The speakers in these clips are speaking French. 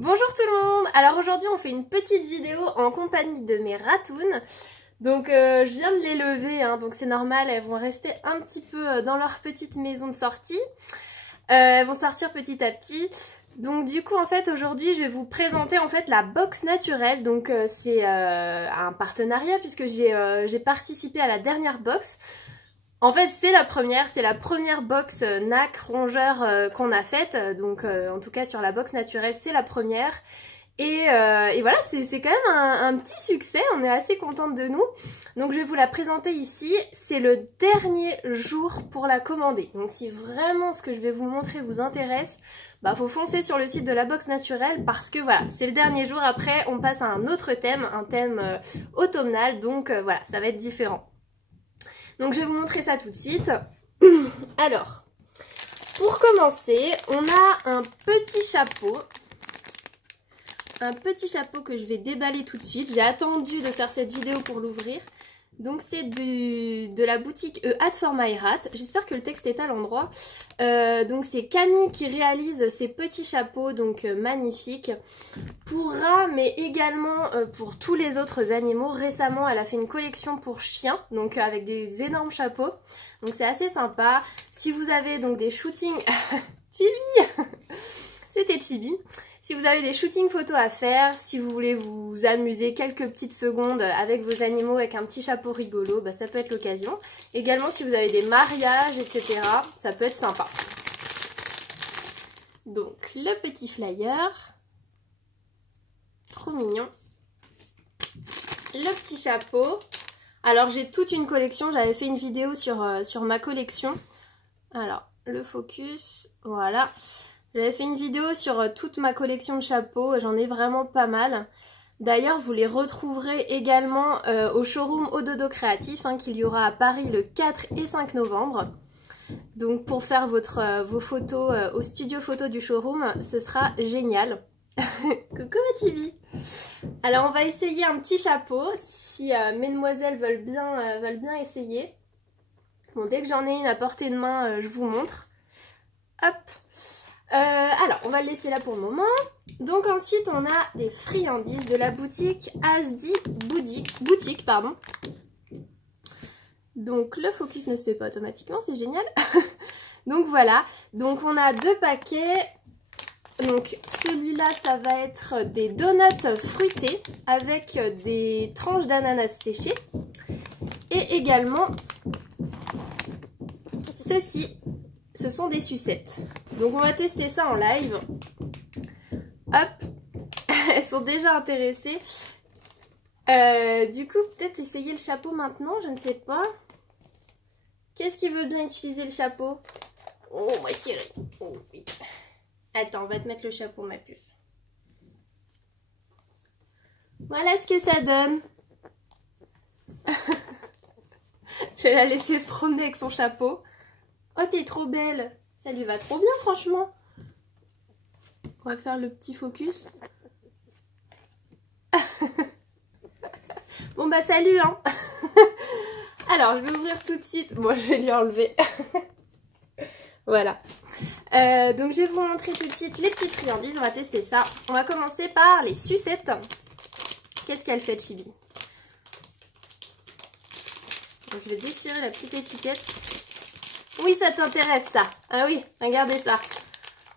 Bonjour tout le monde. Alors aujourd'hui on fait une petite vidéo en compagnie de mes ratounes. Donc je viens de les lever, hein, donc c'est normal, elles vont rester un petit peu dans leur petite maison de sortie. Elles vont sortir petit à petit. Donc du coup en fait aujourd'hui je vais vous présenter en fait la box naturelle. Donc c'est un partenariat puisque j'ai participé à la dernière box. En fait c'est la première box NAC rongeur qu'on a faite, donc en tout cas sur la box naturelle c'est la première. Et voilà, c'est quand même un petit succès, on est assez contente de nous. Donc je vais vous la présenter ici, c'est le dernier jour pour la commander. Donc si vraiment ce que je vais vous montrer vous intéresse, bah faut foncer sur le site de la box naturelle parce que voilà, c'est le dernier jour, après on passe à un autre thème, un thème automnal, donc voilà, ça va être différent. Donc je vais vous montrer ça tout de suite. Alors, pour commencer, on a un petit chapeau. Un petit chapeau que je vais déballer tout de suite. J'ai attendu de faire cette vidéo pour l'ouvrir. Donc c'est de la boutique Hat for My Rat. J'espère que le texte est à l'endroit. Donc c'est Camille qui réalise ces petits chapeaux, donc magnifiques. Pour rats, mais également pour tous les autres animaux. Récemment, elle a fait une collection pour chiens, donc avec des énormes chapeaux. Donc c'est assez sympa. Si vous avez donc des shootings... Chibi C'était Chibi. Si vous avez des shootings photos à faire, si vous voulez vous amuser quelques petites secondes avec vos animaux avec un petit chapeau rigolo, bah ça peut être l'occasion. Également si vous avez des mariages, etc., ça peut être sympa. Donc le petit flyer, trop mignon. Le petit chapeau. Alors j'ai toute une collection, j'avais fait une vidéo sur ma collection. Alors le focus, voilà. J'avais fait une vidéo sur toute ma collection de chapeaux, j'en ai vraiment pas mal. D'ailleurs, vous les retrouverez également au showroom Ododo Créatif, hein, qu'il y aura à Paris le 4 et 5 novembre. Donc pour faire vos photos au studio photo du showroom, ce sera génial. Coucou ma Tibi. Alors on va essayer un petit chapeau, si mesdemoiselles veulent bien essayer. Bon, dès que j'en ai une à portée de main, je vous montre. Hop. Alors, on va le laisser là pour le moment. Donc ensuite, on a des friandises de la boutique Asdi Boutique, pardon. Donc le focus ne se fait pas automatiquement, c'est génial. Donc voilà, donc on a deux paquets. Donc celui-là, ça va être des donuts fruités avec des tranches d'ananas séchées. Et également, ceci. Ce sont des sucettes. Donc on va tester ça en live. Hop. Elles sont déjà intéressées. Du coup, peut-être essayer le chapeau maintenant, je ne sais pas. Qu'est-ce qui veut bien utiliser le chapeau? Oh ma chérie. Oh oui. Attends, on va te mettre le chapeau, ma puce. Voilà ce que ça donne. Je vais la laisser se promener avec son chapeau. Oh, t'es trop belle. Ça lui va trop bien, franchement. On va faire le petit focus. Bon, bah, salut, hein. Alors, je vais ouvrir tout de suite. Bon, je vais lui enlever. Voilà. Donc, je vais vous montrer tout de suite les petites friandises. On va tester ça. On va commencer par les sucettes. Qu'est-ce qu'elle fait, Chibi? Donc, je vais déchirer la petite étiquette. Oui, ça t'intéresse ça. Ah oui, regardez ça.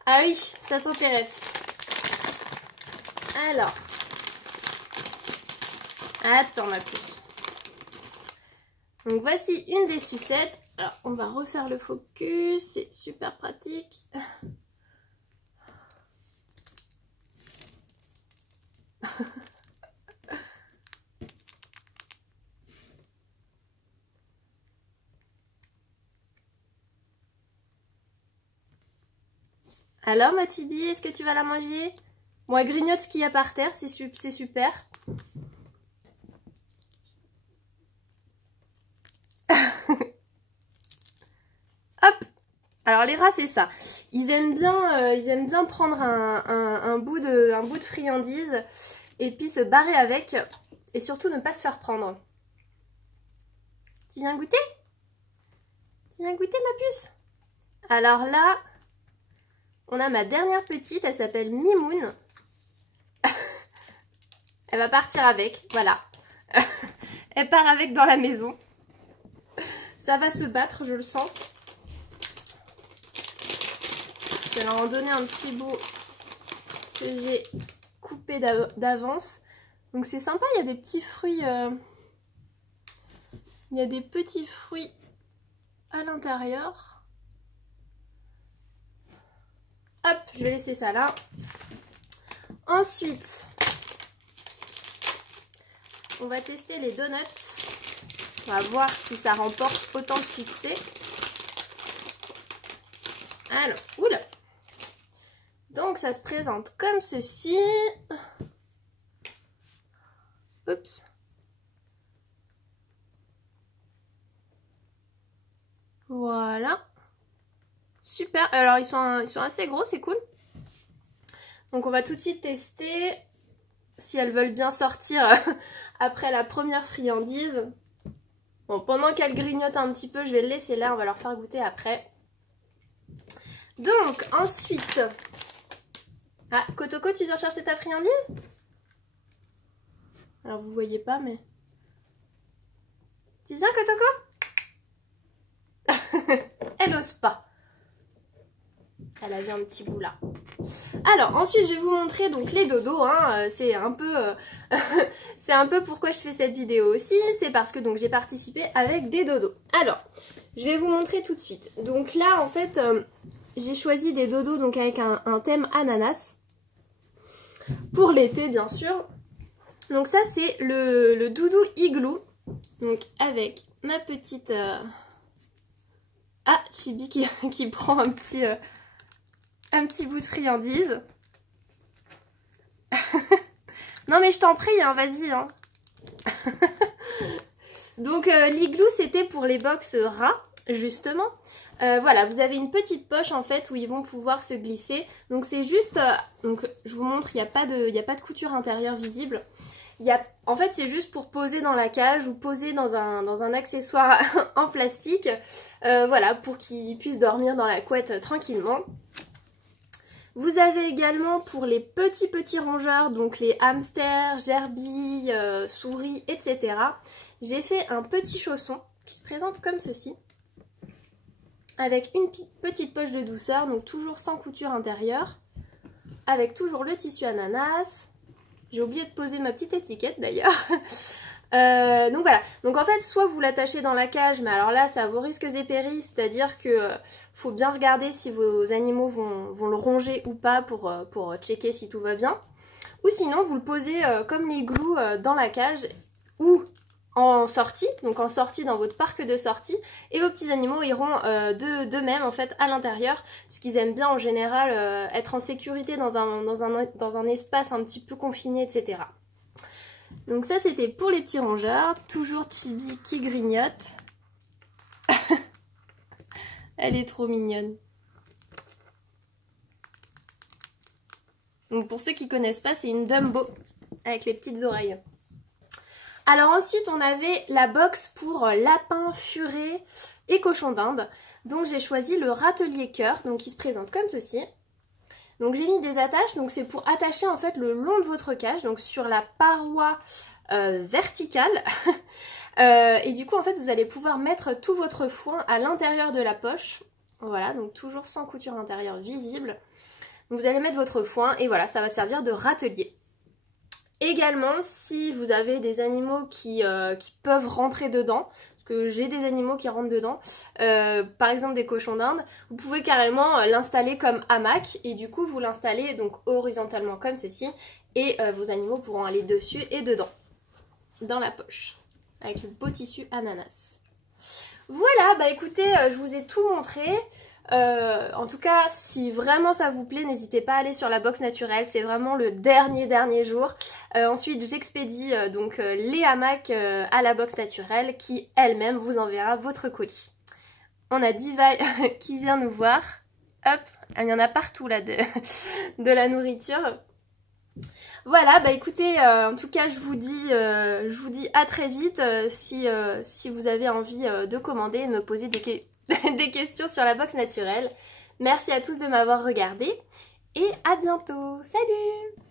Ah oui, ça t'intéresse. Alors. Attends ma puce. Donc voici une des sucettes. Alors, on va refaire le focus. C'est super pratique. Alors ma Tibi, est-ce que tu vas la manger? Bon, elle grignote ce qu'il y a par terre, c'est super. Hop. Alors les rats c'est ça. Ils aiment bien prendre un bout de friandise et puis se barrer avec et surtout ne pas se faire prendre. Tu viens goûter? Tu viens goûter ma puce? Alors là... On a ma dernière petite, elle s'appelle Mimoun. Elle va partir avec, voilà. Elle part avec dans la maison. Ça va se battre, je le sens. Je vais leur en donner un petit bout que j'ai coupé d'avance. Donc c'est sympa, il y a des petits fruits. Il y a des petits fruits à l'intérieur. Hop, je vais laisser ça là. Ensuite, on va tester les donuts. On va voir si ça remporte autant de succès. Alors, oula. Donc ça se présente comme ceci. Oups. Voilà. Super. Alors ils sont assez gros, c'est cool. Donc on va tout de suite tester si elles veulent bien sortir après la première friandise. Bon, pendant qu'elles grignotent un petit peu, je vais le laisser là, on va leur faire goûter après. Donc, ensuite... Ah, Kotoko, tu viens chercher ta friandise? Alors, vous voyez pas, mais... Tu viens, Kotoko? Elle ose pas. Elle avait un petit bout là. Alors, ensuite, je vais vous montrer donc les dodos. Hein. C'est un peu pourquoi je fais cette vidéo aussi. C'est parce que donc j'ai participé avec des dodos. Alors, je vais vous montrer tout de suite. Donc là, en fait, j'ai choisi des dodos donc avec un thème ananas. Pour l'été, bien sûr. Donc ça, c'est le doudou igloo. Donc avec ma petite... Ah, Chibi qui prend un petit bout de friandise. Non mais je t'en prie, hein, vas-y. Hein. Donc l'igloo c'était pour les box rats, justement. Voilà, vous avez une petite poche en fait où ils vont pouvoir se glisser. Donc c'est juste, donc je vous montre, il n'y a pas de couture intérieure visible. En fait c'est juste pour poser dans la cage ou poser dans un accessoire en plastique. Voilà, pour qu'ils puissent dormir dans la couette tranquillement. Vous avez également pour les petits rongeurs, donc les hamsters, gerbilles, souris, etc. J'ai fait un petit chausson qui se présente comme ceci. Avec une petite poche de douceur, donc toujours sans couture intérieure. Avec toujours le tissu ananas. J'ai oublié de poser ma petite étiquette d'ailleurs. Donc voilà, donc en fait soit vous l'attachez dans la cage, mais alors là ça a vos risques et périls, c'est-à-dire que faut bien regarder si vos animaux vont le ronger ou pas pour checker si tout va bien. Ou sinon vous le posez comme l'igloo dans la cage ou en sortie, donc en sortie dans votre parc de sortie, et vos petits animaux iront d'eux-mêmes en fait à l'intérieur, puisqu'ils aiment bien en général être en sécurité dans un espace un petit peu confiné, etc. Donc ça c'était pour les petits rongeurs, toujours Chibi qui grignote. Elle est trop mignonne. Donc pour ceux qui connaissent pas, c'est une Dumbo avec les petites oreilles. Alors ensuite on avait la box pour lapin, furet et cochon d'Inde. Donc j'ai choisi le râtelier cœur, donc qui se présente comme ceci. Donc j'ai mis des attaches, donc c'est pour attacher en fait le long de votre cage, donc sur la paroi verticale. Et du coup en fait vous allez pouvoir mettre tout votre foin à l'intérieur de la poche. Voilà, donc toujours sans couture intérieure visible. Donc vous allez mettre votre foin et voilà, ça va servir de râtelier. Également, si vous avez des animaux qui peuvent rentrer dedans, parce que j'ai des animaux qui rentrent dedans, par exemple des cochons d'Inde, vous pouvez carrément l'installer comme hamac et du coup vous l'installez donc horizontalement comme ceci et vos animaux pourront aller dessus et dedans, dans la poche, avec le beau tissu ananas. Voilà, bah écoutez, je vous ai tout montré. En tout cas, si vraiment ça vous plaît, n'hésitez pas à aller sur la box naturelle, c'est vraiment le dernier jour. Ensuite, j'expédie donc les hamacs à la box naturelle qui elle-même vous enverra votre colis. On a Diva qui vient nous voir. Hop, il y en a partout là de la nourriture. Voilà, bah écoutez, en tout cas je vous dis à très vite si vous avez envie de commander et de me poser des questions sur la box naturelle. Merci à tous de m'avoir regardé et à bientôt. Salut!